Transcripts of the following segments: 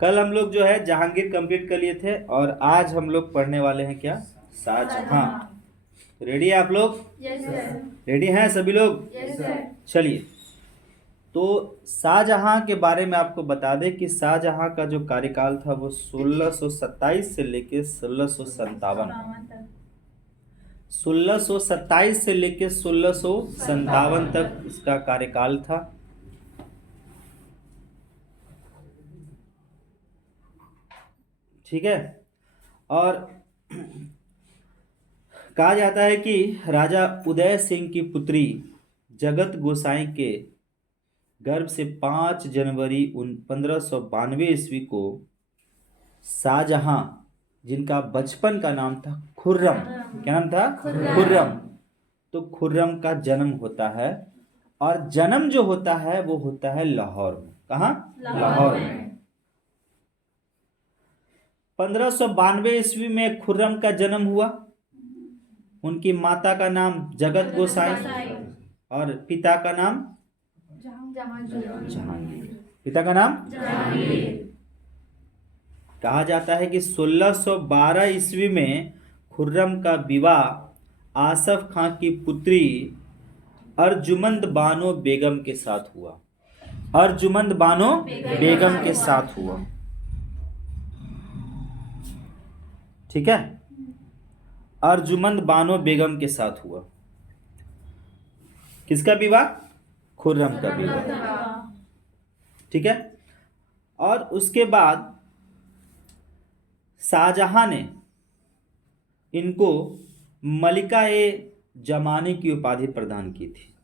कल हम लोग जो है जहांगीर कंप्लीट कर लिए थे और आज हम लोग पढ़ने वाले हैं क्या, शाहजहां। रेडी है आप लोग? Yes sir. रेडी हैं सभी लोग? Yes sir. चलिए, तो शाहजहां के बारे में आपको बता दें कि शाहजहां का जो कार्यकाल था वो 1627 से लेके 1657, 1627 से लेके 1657 तक इसका कार्यकाल था। ठीक है। और कहा जाता है कि राजा उदय सिंह की पुत्री जगत गोसाई के गर्भ से 5 जनवरी 1592 ईस्वी को शाहजहां, जिनका बचपन का नाम था खुर्रम, क्या नाम था? खुर्रम। तो खुर्रम का जन्म होता है और जन्म जो होता है वो होता है लाहौर में। कहाँ? लाहौर में। 1592 ईस्वी में खुर्रम का जन्म हुआ। उनकी माता का नाम जगत गोसाई और पिता का नाम जहांगीर। पिता का नाम जहांगीर। कहा जाता है कि 1612 ईस्वी में खुर्रम का विवाह आसफ खां की पुत्री अर्जुमंद बानो बेगम के साथ हुआ। अर्जुमंद बानो बेगम के साथ हुआ। ठीक है, अर्जुमंद बानो बेगम के साथ हुआ। किसका विवाह? खुर्रम का विवाह। ठीक है। और उसके बाद शाहजहां ने इनको मलिका ए जमानी की उपाधि प्रदान की थी।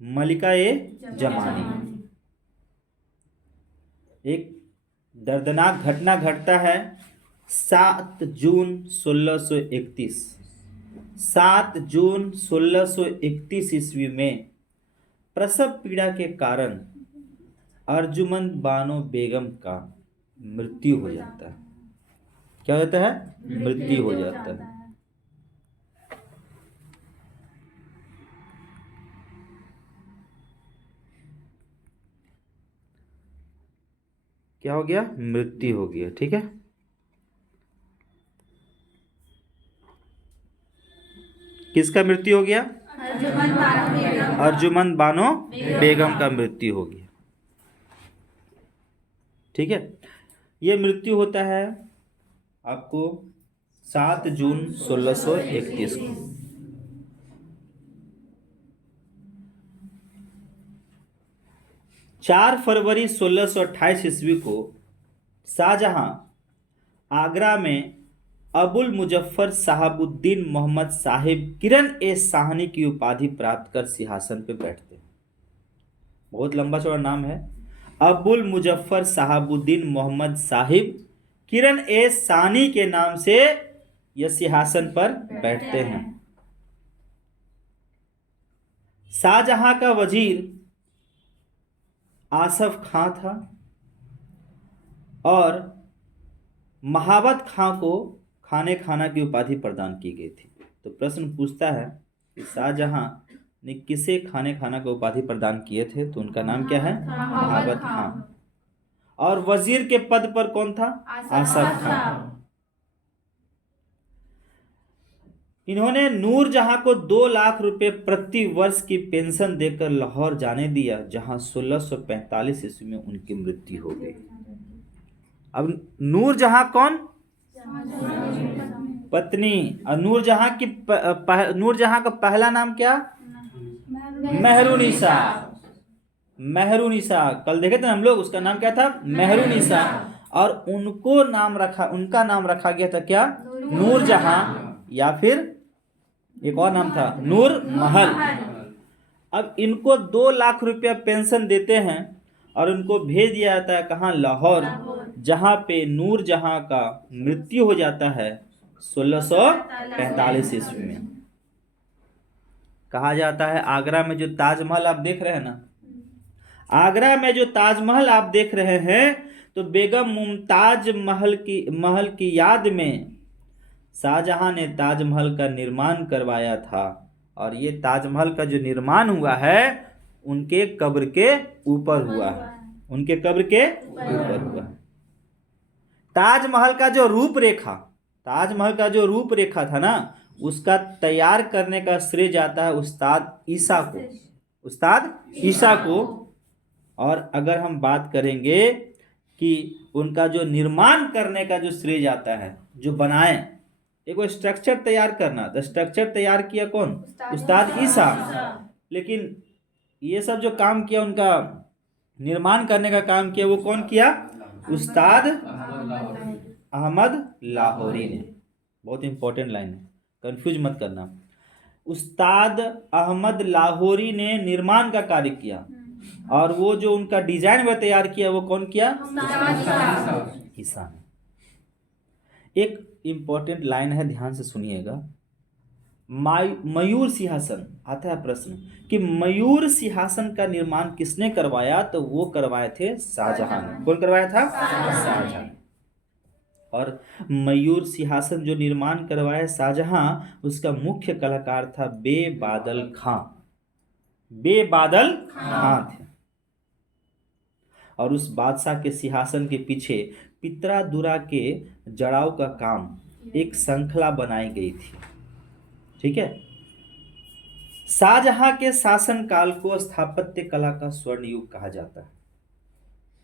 मलिका ए जमानी। एक दर्दनाक घटना घटता है 7 जून 1631। 7 जून 1631 ईस्वी में प्रसव पीड़ा के कारण अर्जुमंद बानो बेगम का मृत्यु हो जाता है। क्या होता है? मृत्यु हो जाता है। क्या हो गया? मृत्यु हो गया। ठीक है। किसका मृत्यु हो गया? अर्जुमंद बानो बेगम का मृत्यु हो गया। ठीक है। ये मृत्यु होता है आपको 7 जून 1631 को। 4 फरवरी 1628 ईस्वी को शाहजहां आगरा में अबुल मुजफ्फर साहबुद्दीन मोहम्मद साहिब किरण ए साहनी की उपाधि प्राप्त कर सिंहासन पर बैठते हैं। बहुत लंबा चौड़ा नाम है। अबुल मुजफ्फर साहबुद्दीन मोहम्मद साहिब किरण ए सानी के नाम से यह सिंहासन पर बैठते हैं। शाहजहां का वजीर आसफ खां था और महावत खां को खाने खाना की उपाधि प्रदान की गई थी। तो प्रश्न पूछता है कि शाहजहां ने किसे खाने खाना की उपाधि प्रदान किए थे? तो उनका नाम क्या है? महावत खां। और वजीर के पद पर कौन था? आसफ खां। इन्होंने नूरजहां को 2 लाख रुपए प्रति वर्ष की पेंशन देकर लाहौर जाने दिया, जहां 1645 ईस्वी में उनकी मृत्यु हो गई। अब नूरजहां कौन? पत्नी। और नूरजहां का पहला नाम क्या? मेहरुनिसा। मेहरुनिसा कल देखे थे हम लोग, उसका नाम क्या था? मेहरुनिसा। और उनका नाम रखा गया था क्या? नूरजहां, या फिर एक और नाम था नूर महल। अब इनको 2 लाख रुपया पेंशन देते हैं और उनको भेज दिया जाता है कहाँ? लाहौर, जहां पे नूरजहां का मृत्यु हो जाता है 1645 ईस्वी में। कहा जाता है आगरा में जो ताजमहल आप देख रहे हैं ना, आगरा में जो ताजमहल आप देख रहे हैं, तो बेगम मुमताज महल की याद में शाहजहां ने ताजमहल का निर्माण करवाया था। और ये ताजमहल का जो निर्माण हुआ है उनके कब्र के ऊपर हुआ है। उनके कब्र के ऊपर हुआ है। ताजमहल का जो रूपरेखा, ताजमहल का जो रूपरेखा था ना, उसका तैयार करने का श्रेय जाता है उस्ताद ईसा को, उस्ताद ईसा को। और अगर हम बात करेंगे कि उनका जो निर्माण करने का जो श्रेय जाता है, जो बनाए, एक स्ट्रक्चर तैयार करना, तो स्ट्रक्चर तैयार किया कौन? उस्ताद ईसा। लेकिन ये सब जो काम किया, उनका निर्माण करने का काम किया, वो कौन किया? उस्ताद अहमद लाहौरी ने। बहुत इंपॉर्टेंट लाइन है, कंफ्यूज मत करना। उस्ताद अहमद लाहौरी ने निर्माण का कार्य किया, और वो जो उनका डिजाइन वह तैयार किया, वो कौन किया? ईसा ने। एक इंपॉर्टेंट लाइन है, ध्यान से सुनिएगा। मयूर सिंहासन, आता है प्रश्न कि मयूर सिंहासन का निर्माण किसने करवाया? तो वो करवाए थे शाहजहां ने। कौन करवाया था? शाहजहां। और मयूर सिंहासन जो निर्माण करवाया शाहजहां, उसका मुख्य कलाकार था बेबादल खां। बेबादल खां थे। और उस बादशाह के सिंहासन के पीछे पितरादुरा के जड़ाव का काम, एक श्रृंखला बनाई गई थी। ठीक है। शाहजहां के शासन काल को स्थापत्य कला का स्वर्ण युग कहा जाता है।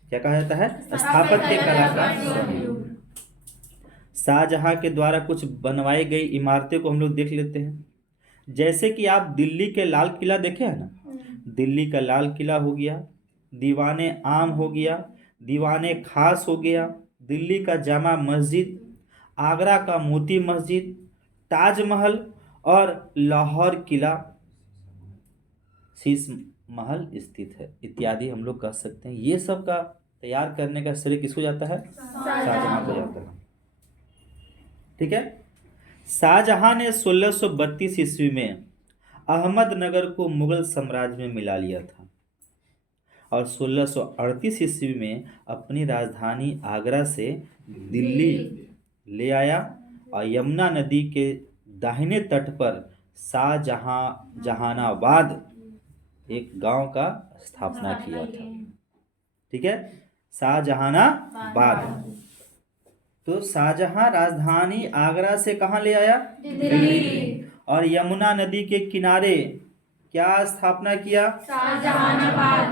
क्या कहा जाता है? स्थापत्य कला का स्वर्ण युग। शाहजहां के द्वारा कुछ बनवाई गई इमारतें को हम लोग देख लेते हैं। जैसे कि आप दिल्ली के लाल किला देखे हैं ना, दिल्ली का लाल किला हो गया, दीवाने आम हो गया, दीवाने खास हो गया, दिल्ली का जामा मस्जिद, आगरा का मोती मस्जिद, ताजमहल और लाहौर किला शीश महल स्थित है, इत्यादि हम लोग कह सकते हैं। ये सब का तैयार करने का श्रेय किसको जाता है? शाहजहां को जाता है। ठीक है। शाहजहां ने 1632 ईस्वी में अहमदनगर को मुगल साम्राज्य में मिला लिया था, और 1638 ईस्वी में अपनी राजधानी आगरा से दिल्ली ले आया, और यमुना नदी के दाहिने तट पर जहानाबाद एक गांव का स्थापना किया था। ठीक है, शाहजहानाबाद। तो शाहजहां राजधानी आगरा से कहां ले आया? दिल्ली। और यमुना नदी के किनारे क्या स्थापना किया?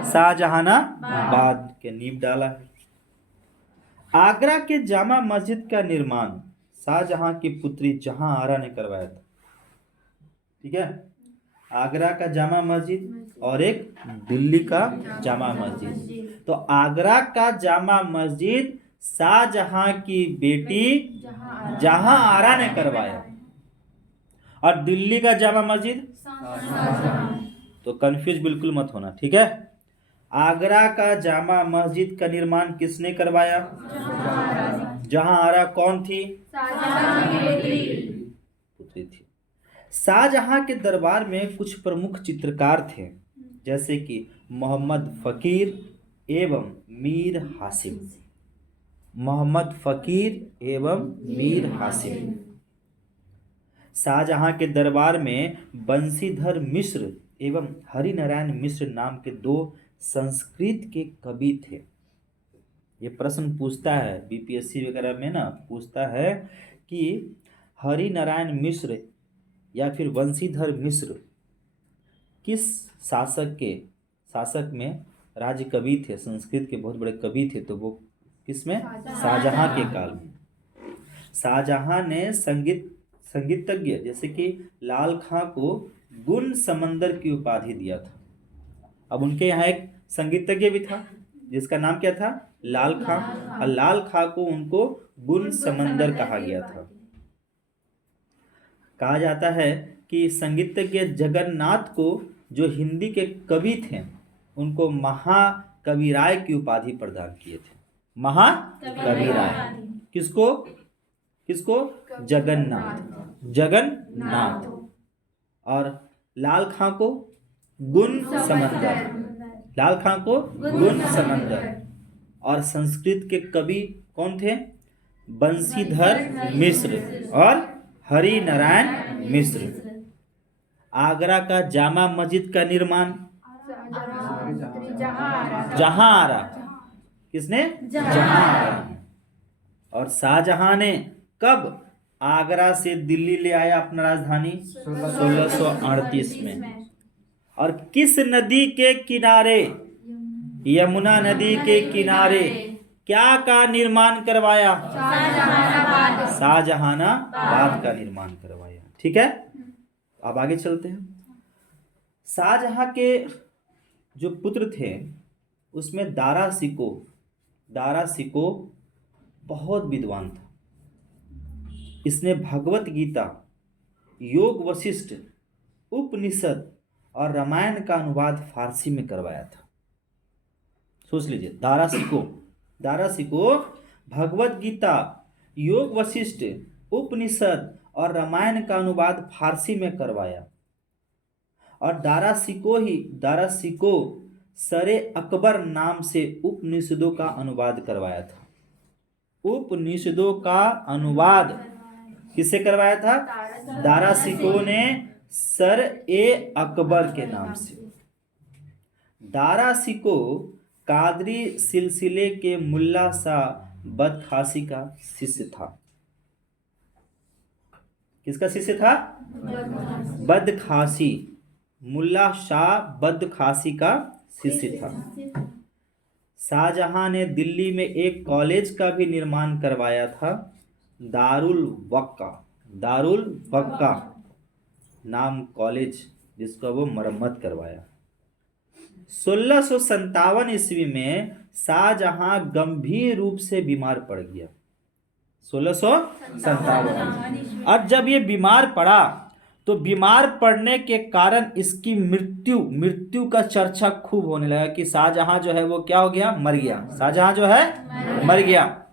शाहजहानाबाद के नींव डाला है। आगरा के जामा मस्जिद का निर्माण शाहजहां की पुत्री जहां आरा ने करवाया था। ठीक है, आगरा का जामा मस्जिद और एक दिल्ली का जामा मस्जिद। तो आगरा का जामा मस्जिद शाहजहां की बेटी जहां आरा ने करवाया, और दिल्ली का जामा मस्जिद, तो कंफ्यूज बिल्कुल मत होना। ठीक है, आगरा का जामा मस्जिद का निर्माण किसने करवाया? जहां आरा कौन थी? पुत्री थी। शाहजहां के दरबार में कुछ प्रमुख चित्रकार थे, जैसे कि मोहम्मद फकीर एवं मीर हासिम। मोहम्मद फकीर एवं मीर हासिम। शाहजहां के दरबार में बंशीधर मिश्र एवं हरिनारायण मिश्र नाम के दो संस्कृत के कवि थे। ये प्रश्न पूछता है बीपीएससी वगैरह में ना, पूछता है कि हरिनारायण मिश्र या फिर बंशीधर मिश्र किस शासक में राज्य कवि थे, संस्कृत के बहुत बड़े कवि थे। तो वो किसमें? शाहजहां के काल में। शाहजहां ने संगीतज्ञ जैसे कि लाल खां को गुण समंदर की उपाधि दिया था। अब उनके यहाँ एक संगीतज्ञ भी था जिसका नाम क्या था? लाल खां। और लाल खां को उनको गुण समंदर कहा गया था। कहा जाता है कि संगीतज्ञ जगन्नाथ को जो हिंदी के कवि थे, उनको महाकविराय की उपाधि प्रदान किए थे। महाकविराय किसको? जगन्नाथ। और लाल खां को गुण समंदर। और संस्कृत के कवि कौन थे? बंशीधर मिश्र और हरिनारायण मिश्र। आगरा का जामा मस्जिद का निर्माण जहां आरा। किसने? जहां आरा। और शाहजहां ने कब आगरा से दिल्ली ले आया अपना राजधानी? 1638 में। और किस नदी के किनारे? यमुना नदी के किनारे क्या का निर्माण करवाया? शाहजहानाबाद का निर्माण करवाया। ठीक है, अब आगे चलते हैं। शाहजहां के जो पुत्र थे उसमें दारा सिको बहुत विद्वान था। इसने भगवत गीता, योग वशिष्ठ, उपनिषद और रामायण का अनुवाद फारसी में करवाया था। सोच लीजिए, दारा सिको भगवत गीता, योग वशिष्ठ, उपनिषद और रामायण का अनुवाद फारसी में करवाया। और दारा सिको सरे अकबर नाम से उपनिषदों का अनुवाद करवाया था। उपनिषदों का अनुवाद किससे करवाया था? दारा सिको ने सर ए अकबर के नाम से। दारा सिको कादरी सिलसिले के मुल्ला शाह बदखासी का शिष्य था। किसका शिष्य था? बदखासी, मुल्ला शाह बदखासी का शिष्य था। शाहजहां ने दिल्ली में एक कॉलेज का भी निर्माण करवाया था, दारुल वक्का नाम कॉलेज, जिसका वो मरम्मत करवाया। 1657 ईस्वी में शाहजहां गंभीर रूप से बीमार पड़ गया। 1657। और जब ये बीमार पड़ा तो बीमार पड़ने के कारण इसकी मृत्यु का चर्चा खूब होने लगा कि शाहजहां जो है वो क्या हो गया? मर गया। शाहजहां जो है मर गया।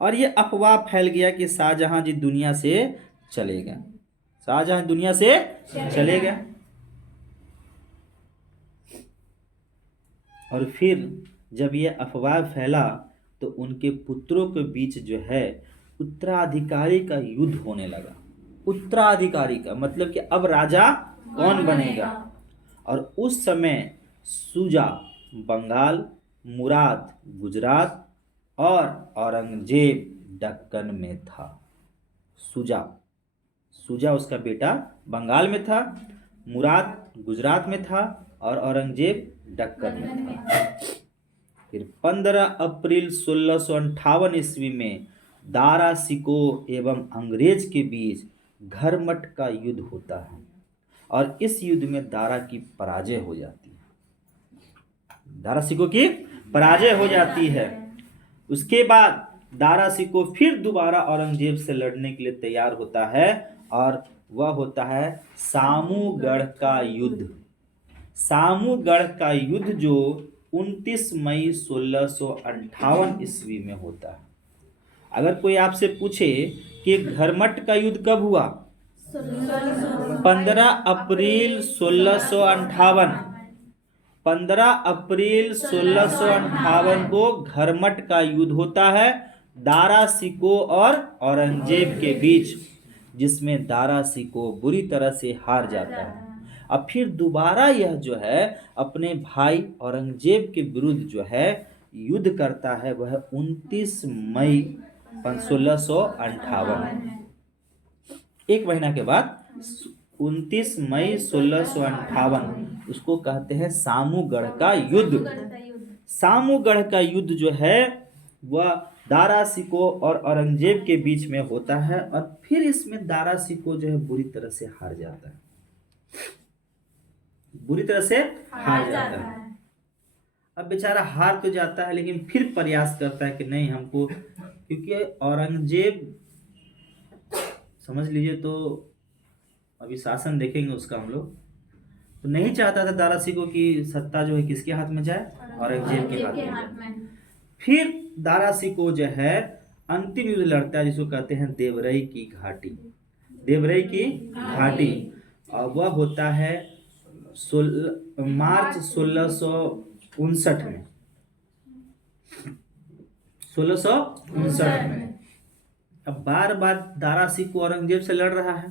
और ये अफवाह फैल गया कि शाहजहां जी दुनिया से चले गए। शाहजहां दुनिया से चले गए। और फिर जब ये अफवाह फैला तो उनके पुत्रों के बीच जो है उत्तराधिकारी का युद्ध होने लगा। उत्तराधिकारी का मतलब कि अब राजा कौन बनेगा? और उस समय सुजा बंगाल, मुराद गुजरात और औरंगजेब दक्कन में था। सुजा उसका बेटा बंगाल में था, मुराद गुजरात में था और औरंगजेब दक्कन में था। फिर 15 अप्रैल 1658 ईस्वी में दारा सिको एवं अंग्रेज के बीच घरमट का युद्ध होता है और इस युद्ध में दारा की पराजय हो जाती है। दारा सिको की पराजय हो जाती है। उसके बाद दारा सिको फिर दोबारा औरंगजेब से लड़ने के लिए तैयार होता है और वह होता है सामूगढ़ का युद्ध। सामूगढ़ का युद्ध जो 29 मई 1658 ईस्वी में होता है। अगर कोई आपसे पूछे कि घरमट का युद्ध कब हुआ? 15 अप्रैल 1658। 15 अप्रैल 1658 को घरमट का युद्ध होता है दारा सिको और औरंगजेब के बीच, जिसमें दारा सिको बुरी तरह से हार जाता है। अब फिर दोबारा यह जो है अपने भाई औरंगजेब के विरुद्ध जो है युद्ध करता है, वह 29 मई 1658। एक महीना के बाद 29 मई 1658 उसको कहते हैं सामूगढ़ का युद्ध। सामूगढ़ का युद्ध जो है वह दारा सिको और औरंगजेब के बीच में होता है और फिर इसमें दारा सिको जो है बुरी तरह से हार जाता है। बुरी तरह से हार जाता है। अब बेचारा हार तो जाता है लेकिन फिर प्रयास करता है कि नहीं हमको, क्योंकि औरंगजेब समझ लीजिए तो अभी शासन देखेंगे उसका हम लोग, तो नहीं चाहता था दारा सिको की सत्ता जो है किसके हाथ में जाए? औरंगजेब के हाथ में जाए। फिर दारा सिको जो है अंतिम युद्ध लड़ता है जिसको कहते हैं देवरई की घाटी। और वह होता है मार्च 1659 में। 1659 में। अब बार बार दारा सिको औरंगजेब से लड़ रहा है।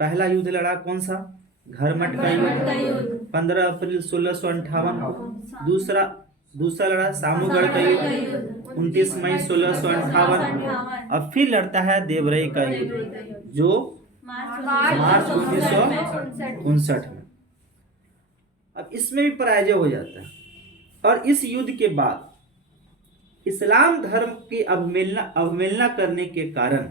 पहला युद्ध लड़ा कौन सा? घरमट का युद्ध 15 अप्रैल 1658 को। दूसरा दूसरा लड़ा सामूगढ़ का युद्ध 29 मई 1658। अब फिर लड़ता है देवरई का युद्ध जो मार्च 1959 में। अब इसमें भी पराजय हो जाता है और इस युद्ध के बाद इस्लाम धर्म की अवहेलना करने के कारण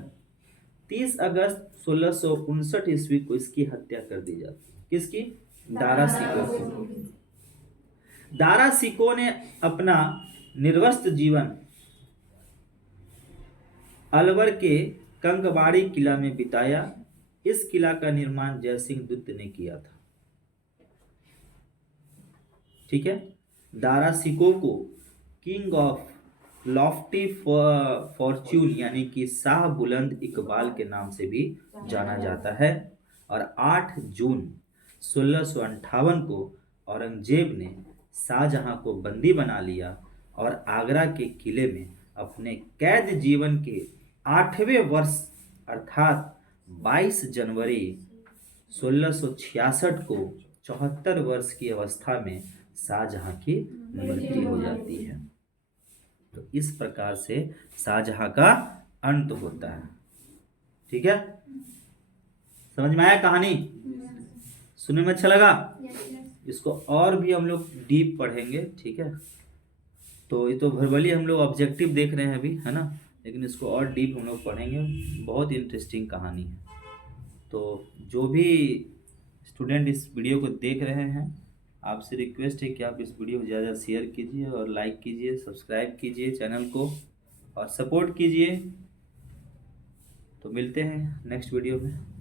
30 अगस्त 1659 ईस्वी को इसकी हत्या कर दी जाती है। किसकी? दारा सिकों की। दारा सिकों ने अपना निर्वस्त्र जीवन अलवर के कंगबाड़ी किला में बिताया। इस किला का निर्माण जयसिंह दुत्त ने किया था। ठीक है। दारा सिकों को किंग ऑफ लॉफ्टी फॉर्च्यून यानी कि शाह बुलंद इकबाल के नाम से भी जाना जाता है। और 8 जून 1658 को औरंगजेब ने शाहजहां को बंदी बना लिया और आगरा के किले में अपने कैद जीवन के 8वें वर्ष अर्थात 22 जनवरी 1666 को 74 वर्ष की अवस्था में शाहजहां की मृत्यु हो जाती है। तो इस प्रकार से शाहजहां का अंत होता है। ठीक है, समझ में आया कहानी? सुनने में अच्छा लगा? इसको और भी हम लोग डीप पढ़ेंगे। ठीक है, तो ये तो वर्बली हम लोग ऑब्जेक्टिव देख रहे हैं अभी, है ना, लेकिन इसको और डीप हम लोग पढ़ेंगे। बहुत इंटरेस्टिंग कहानी है। तो जो भी स्टूडेंट इस वीडियो को देख रहे हैं, आपसे रिक्वेस्ट है कि आप इस वीडियो को ज़्यादा शेयर कीजिए और लाइक कीजिए, सब्सक्राइब कीजिए चैनल को और सपोर्ट कीजिए। तो मिलते हैं नेक्स्ट वीडियो में।